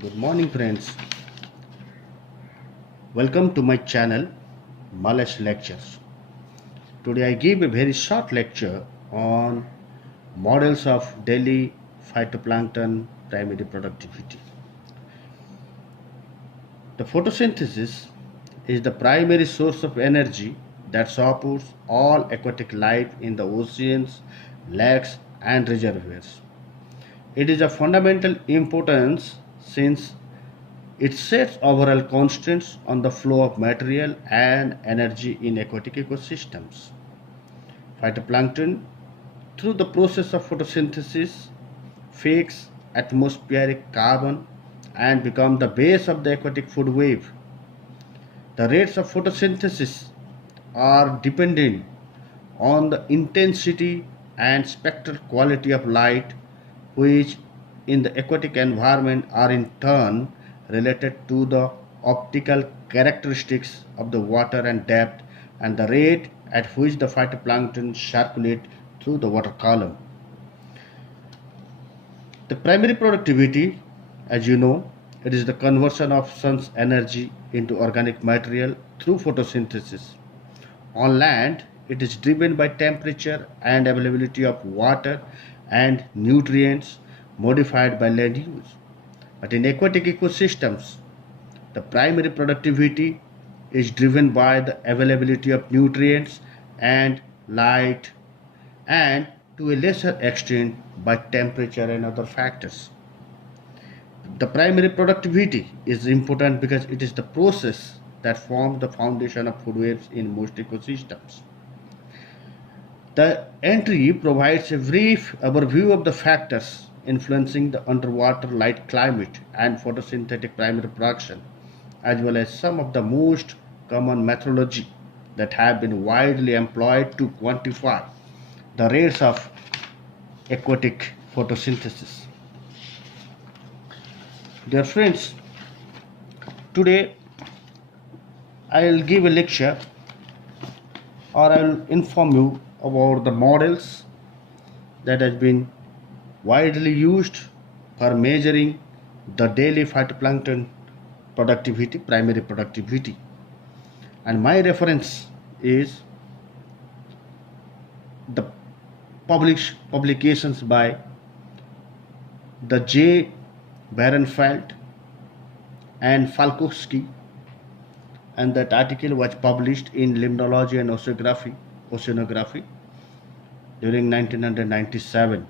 Good morning, friends. Welcome to my channel, Malesh Lectures. Today I give a very short lecture on models of daily phytoplankton primary productivity. The photosynthesis is the primary source of energy that supports all aquatic life in the oceans, lakes, and reservoirs. It is of fundamental importance since it sets overall constraints on the flow of material and energy in aquatic ecosystems. Phytoplankton, through the process of photosynthesis, fix atmospheric carbon and become the base of the aquatic food web. The rates of photosynthesis are dependent on the intensity and spectral quality of light, which in the aquatic environment are in turn related to the optical characteristics of the water and depth and the rate at which the phytoplankton circulate through the water column. The primary productivity, as you know, it is the conversion of sun's energy into organic material through photosynthesis. On land, it is driven by temperature and availability of water and nutrients modified by land use. But in aquatic ecosystems, the primary productivity is driven by the availability of nutrients and light, and to a lesser extent by temperature and other factors. The primary productivity is important because it is the process that forms the foundation of food webs in most ecosystems. The entry provides a brief overview of the factors influencing the underwater light climate and photosynthetic primary production, as well as some of the most common methodology that have been widely employed to quantify the rates of aquatic photosynthesis. Dear friends, today I will give a lecture or I will inform you about the models that has been widely used for measuring the daily phytoplankton productivity, primary productivity. And my reference is the publications by the J. Barenfeld and Falkowski, and that article was published in Limnology and Oceanography during 1997.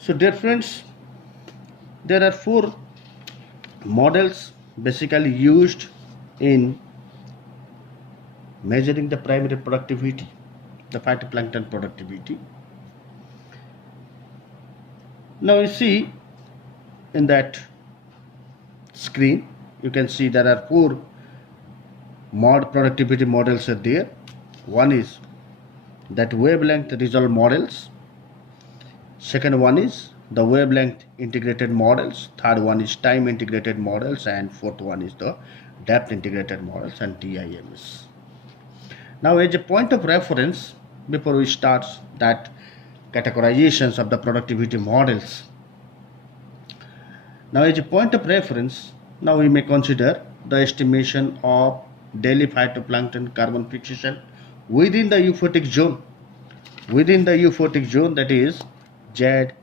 So dear friends, there are four models basically used in measuring the primary productivity, the phytoplankton productivity. Now you see in that screen, you can see there are four productivity models are there. One is that wavelength resolved models. Second one is the wavelength integrated models. Third one is time integrated models, and fourth one is the depth integrated models and DIMS. Now, as a point of reference, before we start that categorizations of the productivity models, now as a point of reference, now we may consider the estimation of daily phytoplankton carbon fixation within the euphotic zone. Within the euphotic zone, that is ZEU.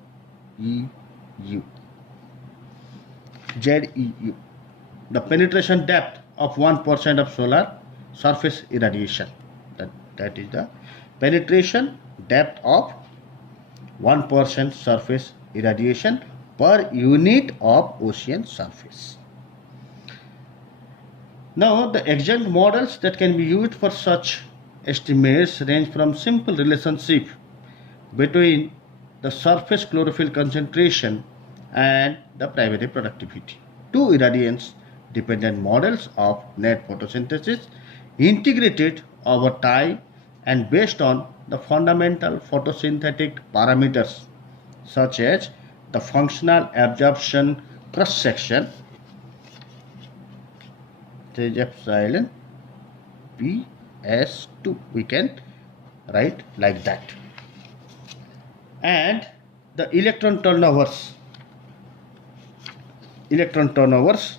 ZEU. The penetration depth of 1% of solar surface irradiation. That is the penetration depth of 1% surface irradiation per unit of ocean surface. Now, the adjunct models that can be used for such estimates range from simple relationship between the surface chlorophyll concentration and the primary productivity to irradiance dependent models of net photosynthesis integrated over time and based on the fundamental photosynthetic parameters such as the functional absorption cross section, is epsilon PS2, we can write like that, and the electron turnovers electron turnovers,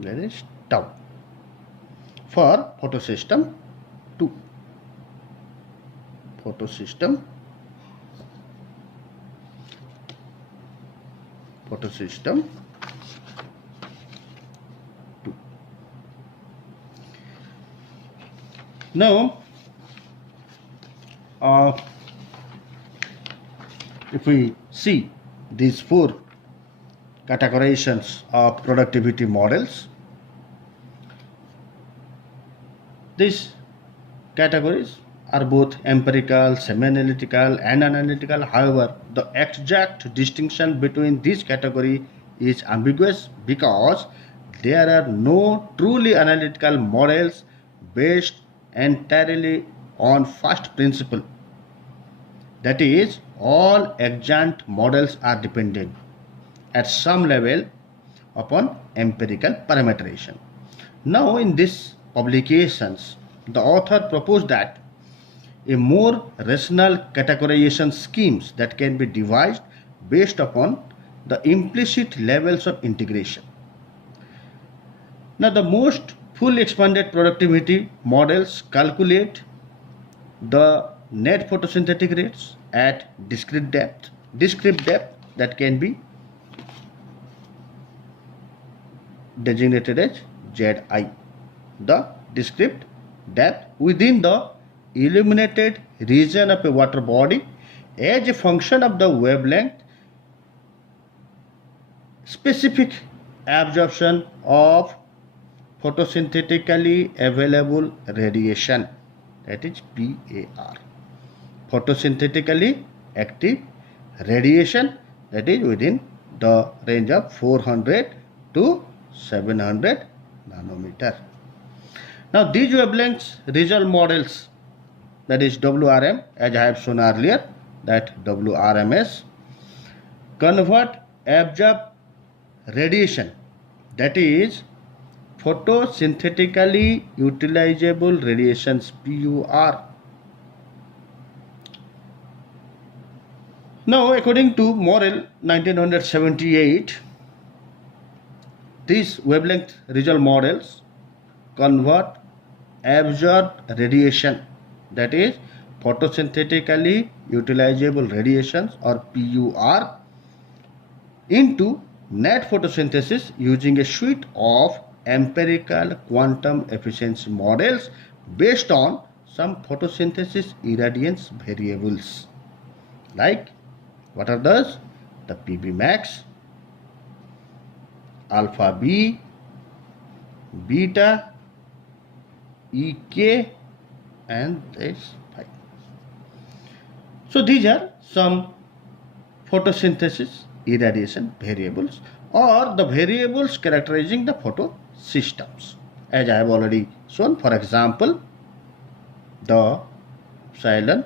that is tau for photosystem 2. Photosystem 2. Now, if we see these 4 categorizations of productivity models, these categories are both empirical, semi-analytical and analytical. However, the exact distinction between these categories is ambiguous because there are no truly analytical models based entirely on first principle. That is, all adjunct models are dependent at some level upon empirical parameterization. Now, in these publications, the author proposed that a more rational categorization schemes that can be devised based upon the implicit levels of integration. Now, the most fully expanded productivity models calculate the net photosynthetic rates at discrete depth that can be designated as Zi, the discrete depth within the illuminated region of a water body as a function of the wavelength specific absorption of photosynthetically available radiation, that is PAR. Photosynthetically active radiation, that is within the range of 400 to 700 nanometer. Now, these wavelengths regional models, that is WRM, as I have shown earlier, that WRMS, convert absorbed radiation, that is photosynthetically utilizable radiations, PUR. Now, according to Morel 1978, these wavelength regional models convert absorbed radiation, that is photosynthetically utilizable radiations or PUR, into net photosynthesis using a suite of empirical quantum efficiency models based on some photosynthesis irradiance variables. Like, what are those? The PB max, alpha B, beta, EK, and this phi. So these are some photosynthesis irradiation variables or the variables characterizing the photosystems, as I have already shown. For example, the epsilon,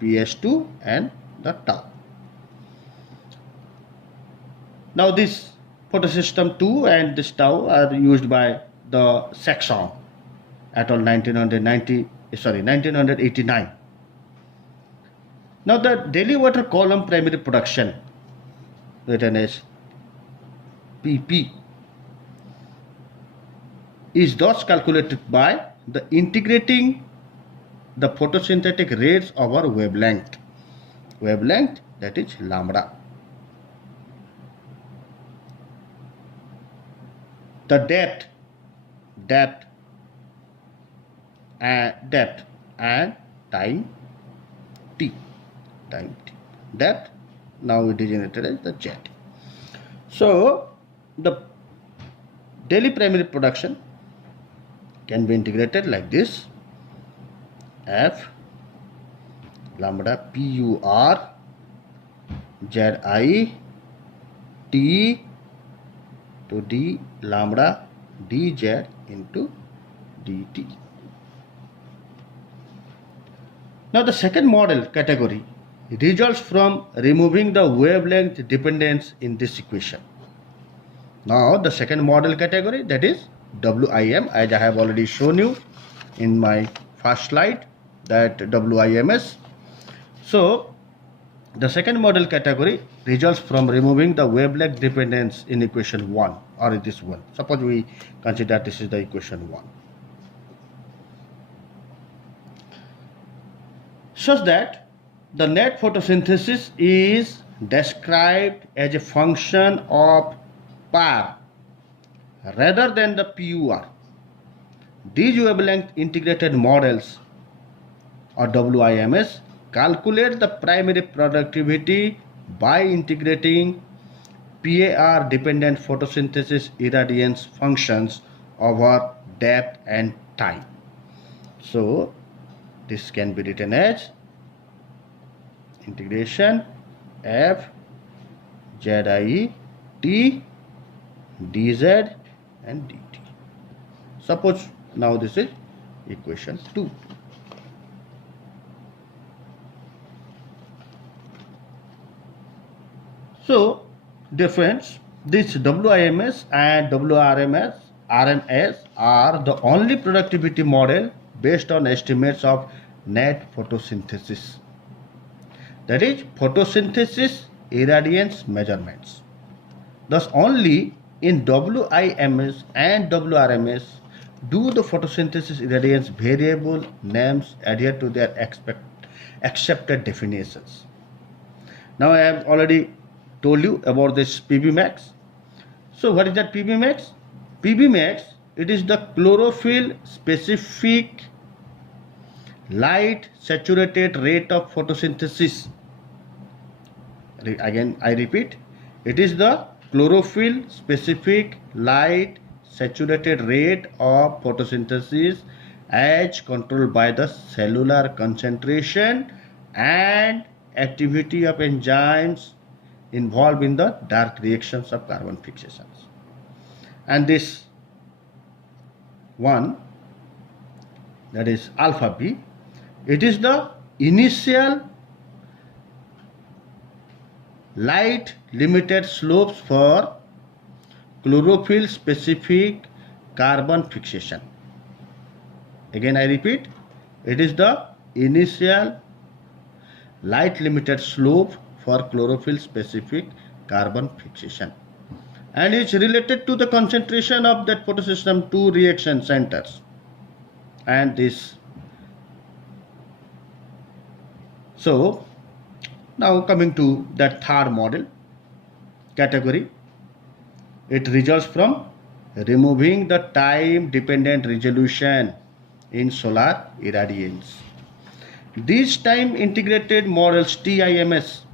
PS2 and the tau. Now, this photosystem 2 and this tau are used by the Saxon et al. 1989. Now, the daily water column primary production, written as PP, is thus calculated by the integrating the photosynthetic rates over wavelength, that is lambda. The depth and time t. Depth, now it is denoted as the Z. So, the daily primary production can be integrated like this: F lambda PUR ZI T to D lambda DZ into DT. Now, the second model category results from removing the wavelength dependence in this equation. Now, the second model category, that is WIM, as I have already shown you in my first slide, that WIMS So the second model category results from removing the wavelength dependence in equation 1 or in this one. Suppose we consider this is the equation 1. Such that the net photosynthesis is described as a function of PAR rather than the PUR. These wavelength integrated models or WIMS calculate the primary productivity by integrating PAR dependent photosynthesis irradiance functions over depth and time. So this can be written as integration F ZI T dz and dt. Suppose now this is equation 2. So dear friends, this WIMS and WRMS are the only productivity model based on estimates of net photosynthesis, that is photosynthesis irradiance measurements. Thus only in WIMS and WRMS do the photosynthesis irradiance variable names adhere to their accepted definitions. Now I have already told you about this PB max. So what is that PB max? PB max, it is the chlorophyll specific light saturated rate of photosynthesis. Again I repeat, it is the chlorophyll specific light saturated rate of photosynthesis as controlled by the cellular concentration and activity of enzymes involved in the dark reactions of carbon fixations. And this one, that is alpha B, it is the initial light limited slopes for chlorophyll specific carbon fixation. Again I repeat, it is the initial light limited slope for chlorophyll specific carbon fixation and is related to the concentration of that photosystem 2 reaction centers. And this, so now coming to that third model category, it results from removing the time dependent resolution in solar irradiance. These time integrated models TIMS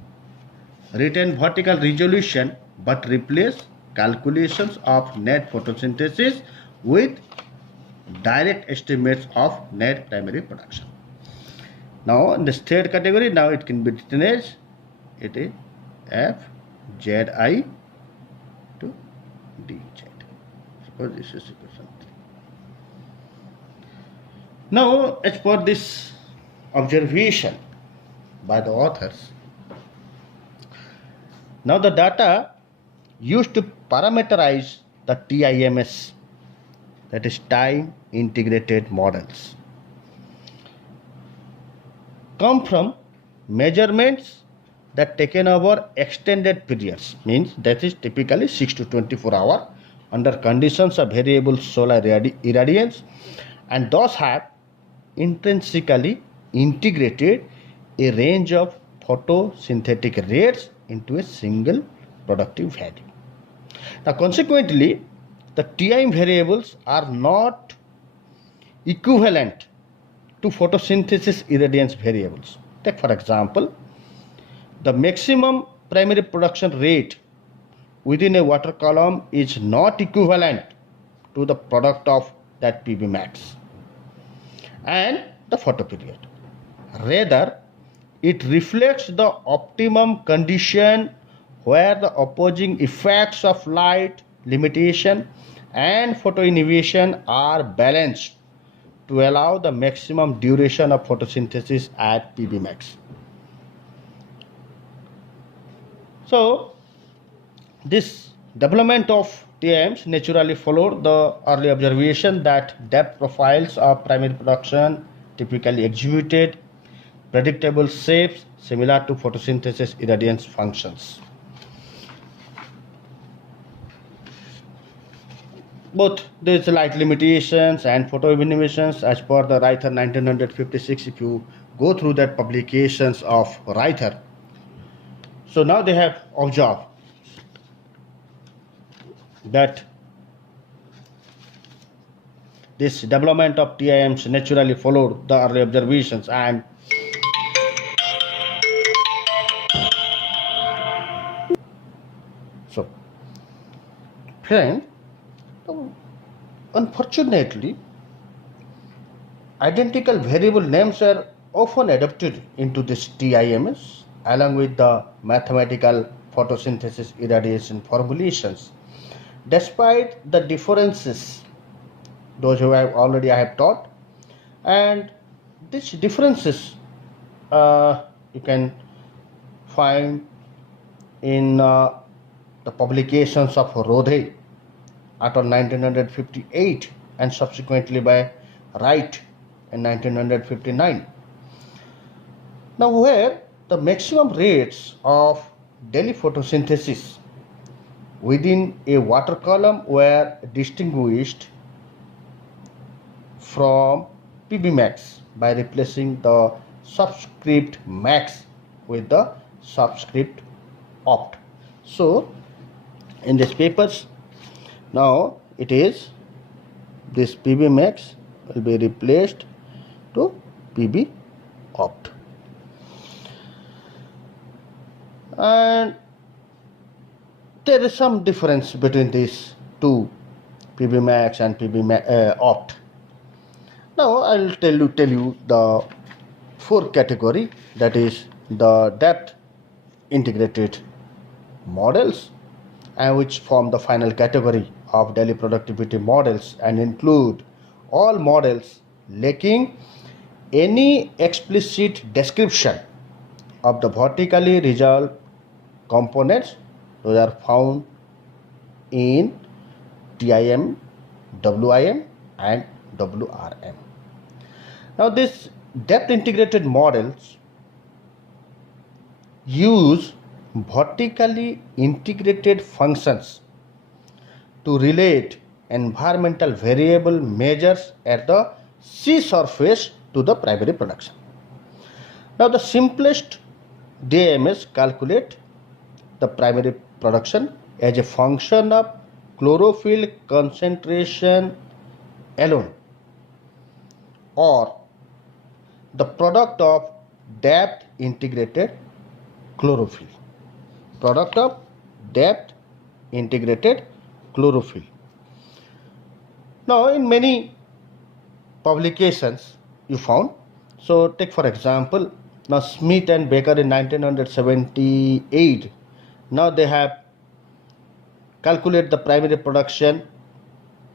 retain vertical resolution but replace calculations of net photosynthesis with direct estimates of net primary production. Now in this third category, now it can be written as it is F ZI to DZ. Suppose this is equation 3. Now as per this observation by the authors, now the data used to parameterize the TIMS, that is time integrated models, come from measurements that taken over extended periods, means that is typically 6 to 24 hours under conditions of variable solar irradiance, and thus have intrinsically integrated a range of photosynthetic rates into a single productive value. Now consequently, the TIM variables are not equivalent to photosynthesis irradiance variables. Take for example, the maximum primary production rate within a water column is not equivalent to the product of that PB max and the photoperiod. Rather, it reflects the optimum condition where the opposing effects of light limitation and photoinhibition are balanced to allow the maximum duration of photosynthesis at PB max. So this development of TIMs naturally followed the early observation that depth profiles of primary production typically exhibited predictable shapes similar to photosynthesis irradiance functions. Both there is light limitations and photoilluminations as per the Reither 1956. If you go through that publications of Reither, so now they have observed that this development of TIMs naturally followed the early observations, and so friend, unfortunately identical variable names are often adopted into this TIMs along with the mathematical photosynthesis irradiation formulations. Despite the differences, those who have already I have taught, and these differences you can find in the publications of Rodhe at 1958 and subsequently by Wright in 1959. Now, where the maximum rates of daily photosynthesis within a water column were distinguished from PB max by replacing the subscript max with the subscript opt. So, in these papers, now it is this PB max will be replaced to PB opt. And there is some difference between these two, PB max and PB opt. Now I'll tell you the fourth category, that is the depth integrated models, and which form the final category of daily productivity models and include all models lacking any explicit description of the vertically resolved components. Those are found in TIM, WIM and WRM. Now these depth integrated models use vertically integrated functions to relate environmental variable measures at the sea surface to the primary production. Now the simplest DMS calculate the primary production as a function of chlorophyll concentration alone, or the product of depth integrated chlorophyll. Product of depth integrated chlorophyll. Now in many publications you found, so take for example, now Smith and Baker in 1978, now they have calculate the primary production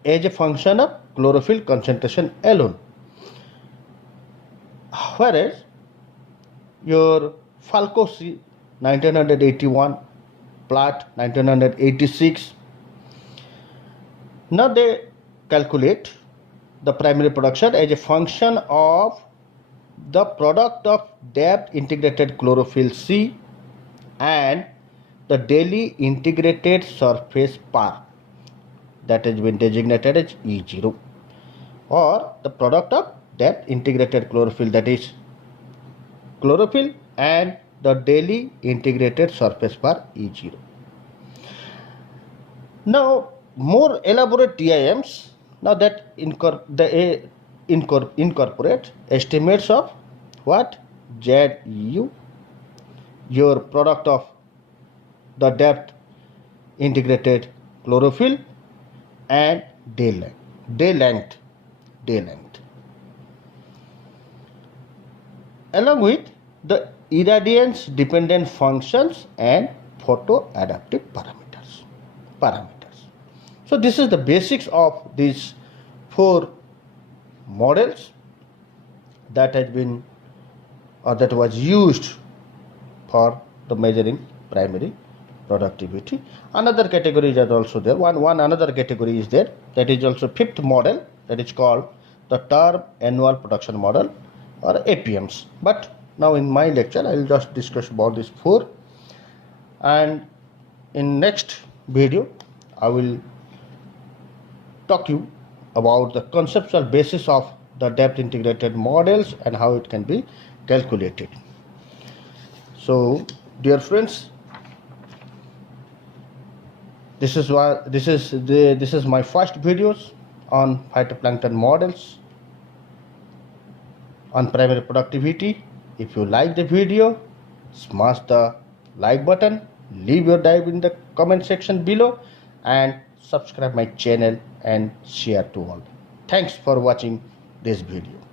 as a function of chlorophyll concentration alone, whereas your Falcosi 1981, Platt 1986, now they calculate the primary production as a function of the product of depth integrated chlorophyll C and the daily integrated surface par, that has been designated as E0, or the product of depth integrated chlorophyll, that is chlorophyll and the daily integrated surface par E0. Now more elaborate TIMs, now that incorporate estimates of what? ZU, your product of the depth integrated chlorophyll and day length, along with the irradiance dependent functions and photoadaptive parameters. So this is the basics of these four models that has been or that was used for the measuring primary productivity. Another category is also there. One another category is there, that is also fifth model, that is called the term annual production model or APMs. But Now in my lecture I will just discuss about these four, and in next video I will talk you about the conceptual basis of the depth integrated models and how it can be calculated. So dear friends, this is my first videos on phytoplankton models on primary productivity. If you like the video, smash the like button, leave your dive in the comment section below, and subscribe my channel and share to all. Thanks for watching this video.